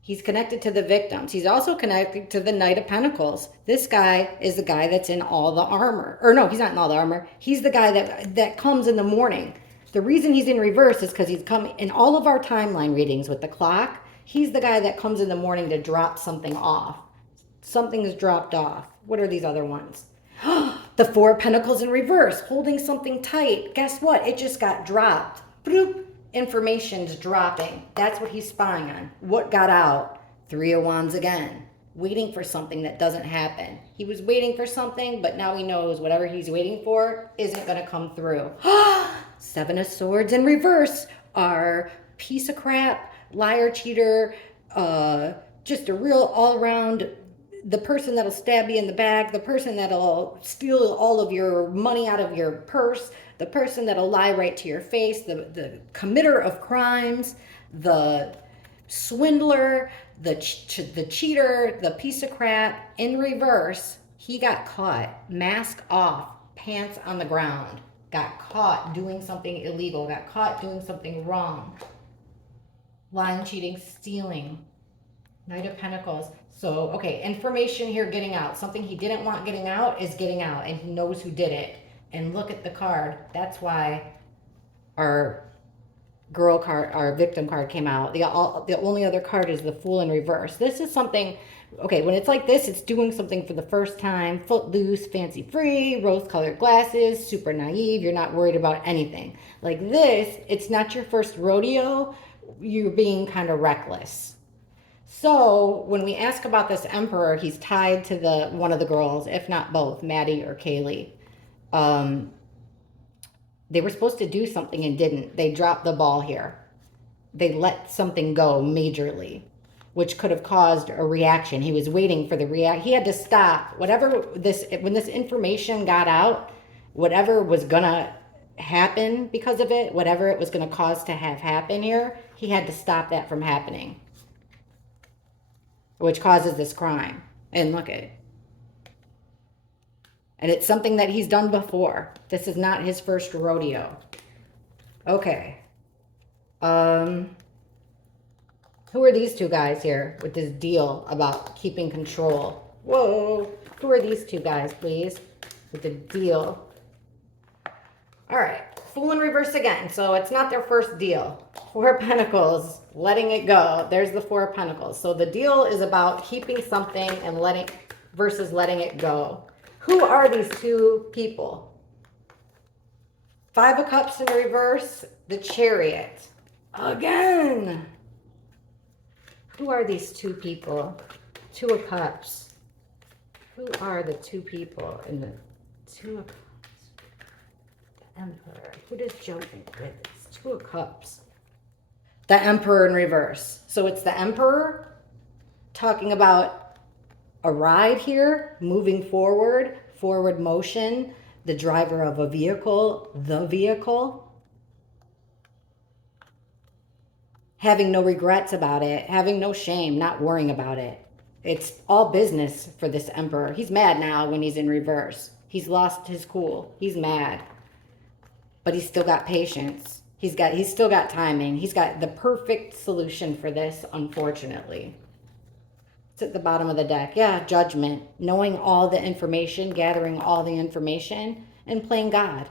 He's connected to the victims. He's also connected to the Knight of Pentacles. This guy is the guy that's in all the armor. Or no, he's not in all the armor. He's the guy that comes in the morning. The reason he's in reverse is because he's come in all of our timeline readings with the clock. He's the guy that comes in the morning to drop something off. Something is dropped off. What are these other ones? The Four of Pentacles in reverse, holding something tight. Guess what? It just got dropped. Bloop. Information's dropping. That's what he's spying on. What got out? Three of Wands again. Waiting for something that doesn't happen. He was waiting for something, but now he knows whatever he's waiting for isn't going to come through. Seven of Swords in reverse are piece of crap, liar, cheater, just a real all-around, the person that'll stab you in the back, the person that'll steal all of your money out of your purse, the person that'll lie right to your face, the committer of crimes, the swindler, the cheater, the piece of crap. In reverse, he got caught, mask off, pants on the ground, got caught doing something illegal, got caught doing something wrong, lying, cheating, stealing. Knight of Pentacles. So, okay, information here getting out. Something he didn't want getting out is getting out, and he knows who did it. And look at the card. That's why our girl card, our victim card came out. The only other card is the Fool in reverse. This is something, okay, when it's like this, it's doing something for the first time. Footloose, fancy free, rose-colored glasses, super naive. You're not worried about anything. Like this, it's not your first rodeo. You're being kind of reckless. So when we ask about this emperor, he's tied to one of the girls, if not both, Maddie or Kaylee. They were supposed to do something and didn't. They dropped the ball here. They let something go majorly, which could have caused a reaction. He was waiting for the react. He had to stop whatever when this information got out, whatever was gonna happen because of it, whatever it was gonna cause to have happen here, he had to stop that from happening, which causes this crime. And look at it. And it's something that he's done before. This is not his first rodeo. Okay. Who are these two guys here with this deal about keeping control? Whoa. Who are these two guys, please? With the deal. All right. Fool in reverse again. So it's not their first deal. Four of Pentacles, letting it go. There's the Four of Pentacles. So the deal is about keeping something and versus letting it go. Who are these two people? Five of Cups in reverse, the Chariot. Again. Who are these two people? Two of Cups. Who are the two people in the Two of Cups? The Emperor. Who does Joe think with this? Two of Cups. The Emperor in reverse. So it's the Emperor talking about a ride here, moving forward, forward motion, the driver of a vehicle, the vehicle. Having no regrets about it, having no shame, not worrying about it. It's all business for this Emperor. He's mad now when he's in reverse. He's lost his cool. He's mad. But he's still got patience. He's still got timing. He's got the perfect solution for this, unfortunately. It's at the bottom of the deck. Yeah, Judgment. Knowing all the information, gathering all the information, and playing God.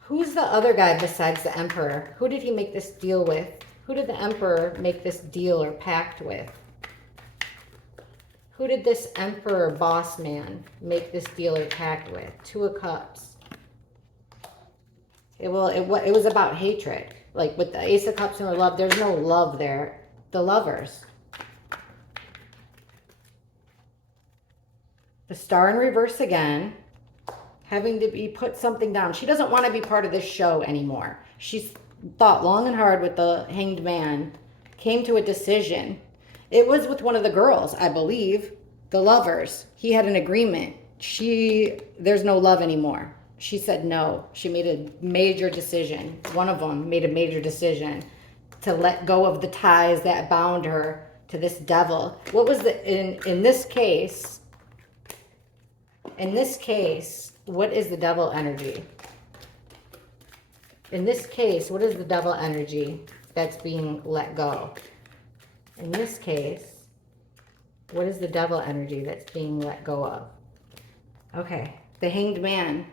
Who's the other guy besides the Emperor? Who did he make this deal with? Who did the Emperor make this deal or pact with? Who did this Emperor boss man make this deal or pact with? Two of Cups. It was about hatred. Like with the Ace of Cups and the love, there's no love there. The Lovers. The Star in reverse again. Having to be put something down. She doesn't want to be part of this show anymore. She's thought long and hard with the Hanged Man. Came to a decision. It was with one of the girls, I believe. The Lovers. He had an agreement. There's no love anymore. She said no. She made a major decision. One of them made a major decision to let go of the ties that bound her to this devil. What was in this case? In this case, what is the devil energy? In this case, what is the devil energy that's being let go? In this case, what is the devil energy that's being let go of? Okay, the Hanged Man.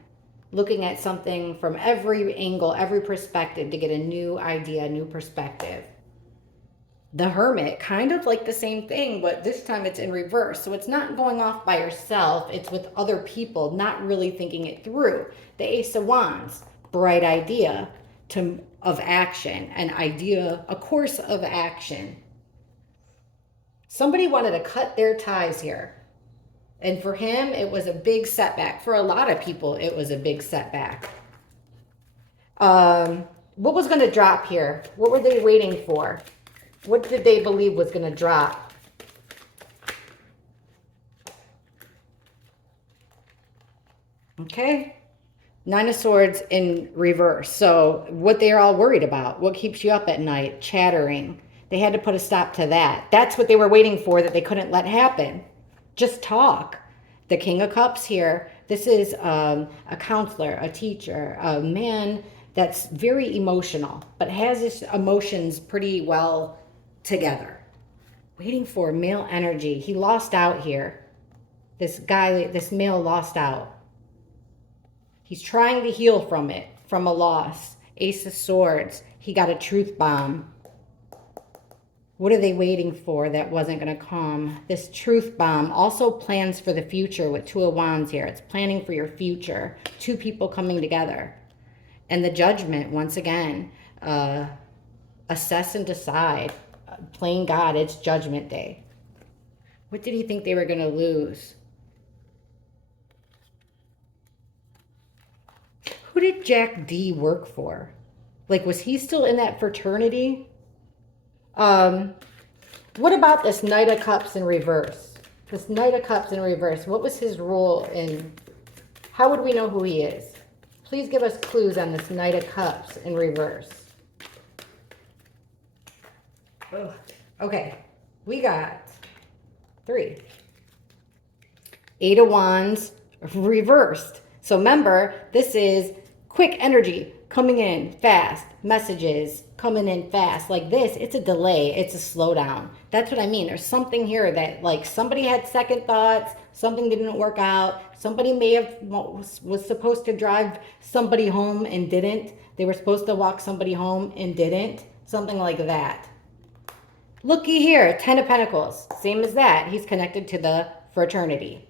Looking at something from every angle, every perspective to get a new idea, a new perspective. The Hermit, kind of like the same thing, but this time it's in reverse. So it's not going off by yourself. It's with other people, not really thinking it through. The Ace of Wands, bright idea of action, an idea, a course of action. Somebody wanted to cut their ties here. And for him, it was a big setback. For a lot of people, it was a big setback. What was going to drop here? What were they waiting for? What did they believe was going to drop? Okay. Nine of Swords in reverse. So what they're all worried about. What keeps you up at night? Chattering. They had to put a stop to that. That's what they were waiting for that they couldn't let happen. Just talk. The King of Cups here. This is a counselor, a teacher, a man that's very emotional, but has his emotions pretty well together. Waiting for male energy. He lost out here. This guy, this male lost out. He's trying to heal from it, from a loss. Ace of Swords. He got a truth bomb. What are they waiting for that wasn't going to come? This truth bomb also plans for the future with Two of Wands here. It's planning for your future. Two people coming together. And the Judgment, once again, assess and decide. Playing God, it's Judgment Day. What did he think they were going to lose? Who did Jack D work for? Like, was he still in that fraternity? What about this Knight of Cups in reverse? This Knight of Cups in reverse, what was his role in, how would we know who he is? Please give us clues on this Knight of Cups in reverse. Ugh. Okay, We got 3. 8 of Wands reversed. So remember, this is quick energy coming in fast, messages coming in fast. Like this, it's a delay, it's a slowdown. That's what I mean. There's something here that like somebody had second thoughts, something didn't work out, somebody may have was supposed to drive somebody home and didn't. They were supposed to walk somebody home and didn't. Something like that. Looky here, 10 of Pentacles. Same as that. He's connected to the fraternity.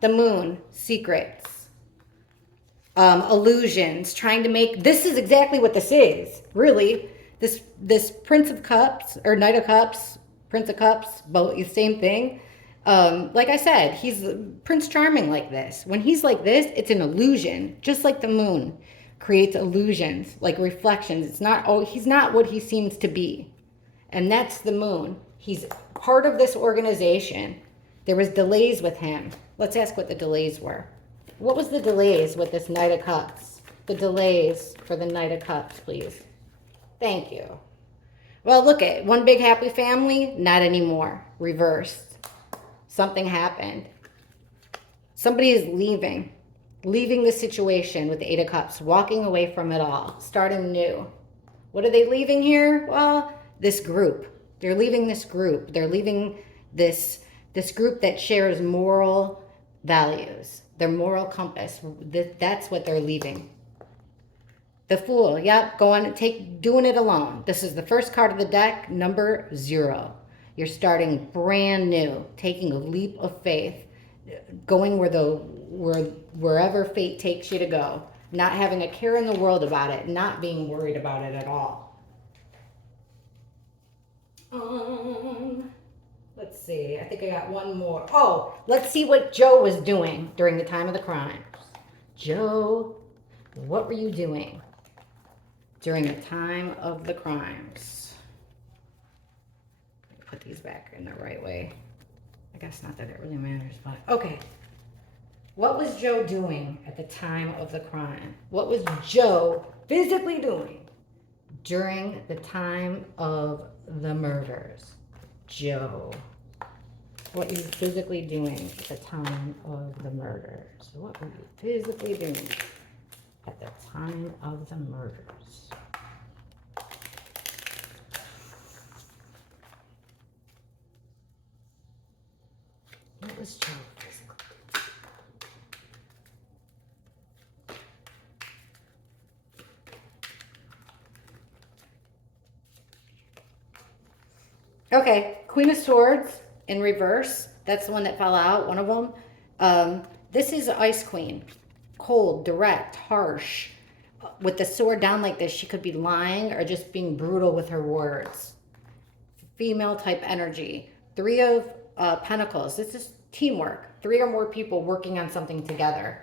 The Moon, secrets, illusions, trying to make, this is exactly what this is, really. This Prince of Cups, or Knight of Cups, Prince of Cups, both the same thing. Like I said, he's Prince Charming like this. When he's like this, it's an illusion, just like the Moon creates illusions, like reflections. It's not, oh, he's not what he seems to be. And that's the Moon. He's part of this organization. There was delays with him. Let's ask what the delays were. What was the delays with this Knight of Cups? The delays for the Knight of Cups, please. Thank you. Well, look at one big happy family, not anymore. Reversed. Something happened. Somebody is leaving the situation with the 8 of Cups, walking away from it all, starting new. What are they leaving here? Well, this group. They're leaving this group. They're leaving this group that shares moral values, their moral compass. That's what they're leaving. The Fool, yep, doing it alone. This is the first card of the deck, number 0. You're starting brand new, taking a leap of faith, going wherever fate takes you to go, not having a care in the world about it, not being worried about it at all. Let's see. I think I got one more. Oh, let's see what Joe was doing during the time of the crimes. Joe, what were you doing during the time of the crimes? Put these back in the right way. I guess not that it really matters, but okay. What was Joe doing at the time of the crime? What was Joe physically doing during the time of the murders? Joe, what are you physically doing at the time of the murders? What were you physically doing at the time of the murders? What was Joe physically doing? Okay, Queen of Swords in reverse. That's the one that fell out, one of them. This is Ice Queen. Cold, direct, harsh. With the sword down like this, she could be lying or just being brutal with her words. Female type energy. 3 of Pentacles. This is teamwork. 3 or more people working on something together.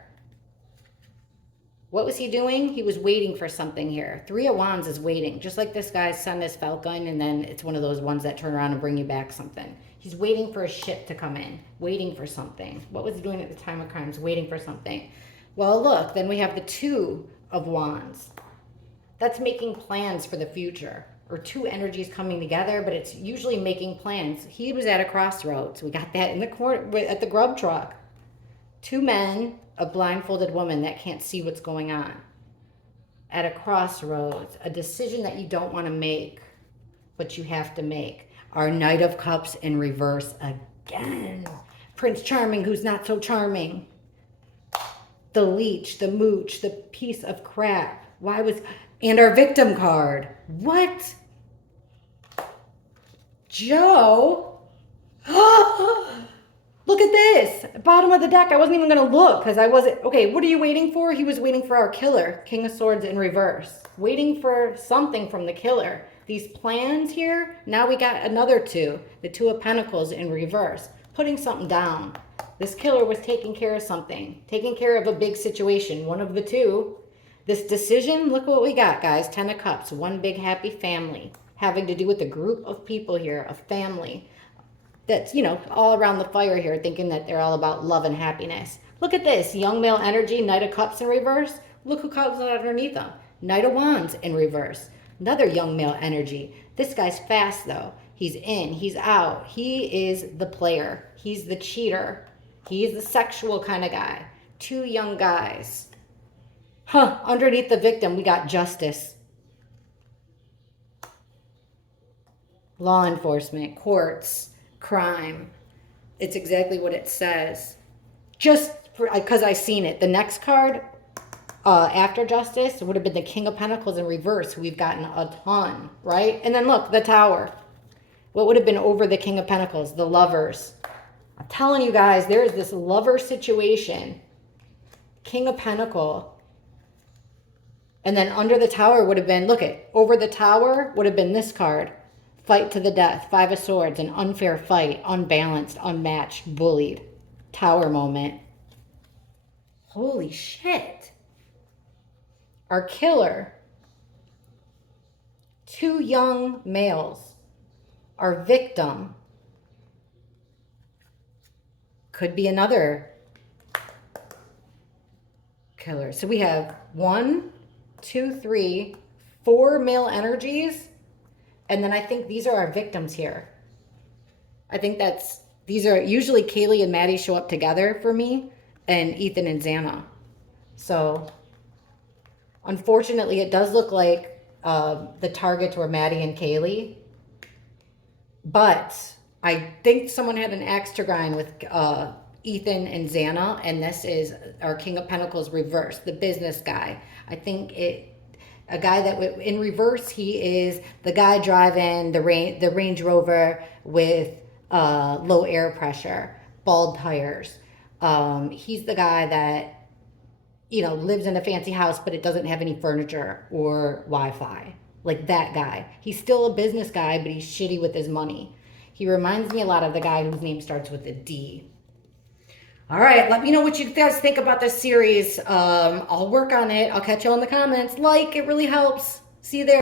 What was he doing? He was waiting for something here. 3 of Wands is waiting. Just like this guy's son is Falcon, and then it's one of those ones that turn around and bring you back something. He's waiting for a ship to come in. Waiting for something. What was he doing at the time of crimes? Waiting for something. Well, look, then we have the 2 of Wands. That's making plans for the future. Or 2 energies coming together, but it's usually making plans. He was at a crossroads. We got that in the corner at the grub truck. 2 men, a blindfolded woman that can't see what's going on. At a crossroads, a decision that you don't want to make, but you have to make. Our Knight of Cups in reverse again. Prince Charming, who's not so charming. The leech, the mooch, the piece of crap. And our victim card. What? Joe? Look at this. Bottom of the deck. I wasn't even going to look because I wasn't. Okay, what are you waiting for? He was waiting for our killer. King of Swords in reverse. Waiting for something from the killer. These plans here. Now we got another 2. The 2 of Pentacles in reverse. Putting something down. This killer was taking care of something. Taking care of a big situation. One of the 2. This decision, look what we got, guys. 10 of Cups. One big happy family. Having to do with a group of people here. A family. That's, you know, all around the fire here, thinking that they're all about love and happiness. Look at this. Young male energy. Knight of Cups in reverse. Look who comes underneath them. Knight of Wands in reverse. Another young male energy. This guy's fast, though. He's in, he's out. He is the player. He's the cheater. He's the sexual kind of guy. Two young guys. Underneath the victim, we got justice. Law enforcement, courts, crime. It's exactly what it says. Just because I seen it. The next card after justice would have been the King of Pentacles in reverse. We've gotten a ton, right? And then look, the Tower. What would have been over the King of Pentacles? The Lovers. I'm telling you guys, there's this lover situation. King of Pentacle. And then under the Tower would have been, look it, over the Tower would have been this card. Fight to the death, Five of Swords, an unfair fight, unbalanced, unmatched, bullied. Tower moment. Holy shit. Our killer. Two young males. Our victim. Could be another killer. So we have 1, 2, 3, 4 male energies. And then I think these are our victims here. I think these are usually Kaylee and Maddie show up together for me, and Ethan and Xana. So unfortunately, it does look like the targets were Maddie and Kaylee. But I think someone had an axe to grind with Ethan and Xana, and this is our King of Pentacles reverse, the business guy. I think a guy that in reverse, he is the guy driving the Range Rover with low air pressure, bald tires. He's the guy that, you know, lives in a fancy house, but it doesn't have any furniture or Wi-Fi. Like that guy. He's still a business guy, but he's shitty with his money. He reminds me a lot of the guy whose name starts with a D. All right, let me know what you guys think about this series. I'll work on it. I'll catch you in the comments. Like, it really helps. See you there.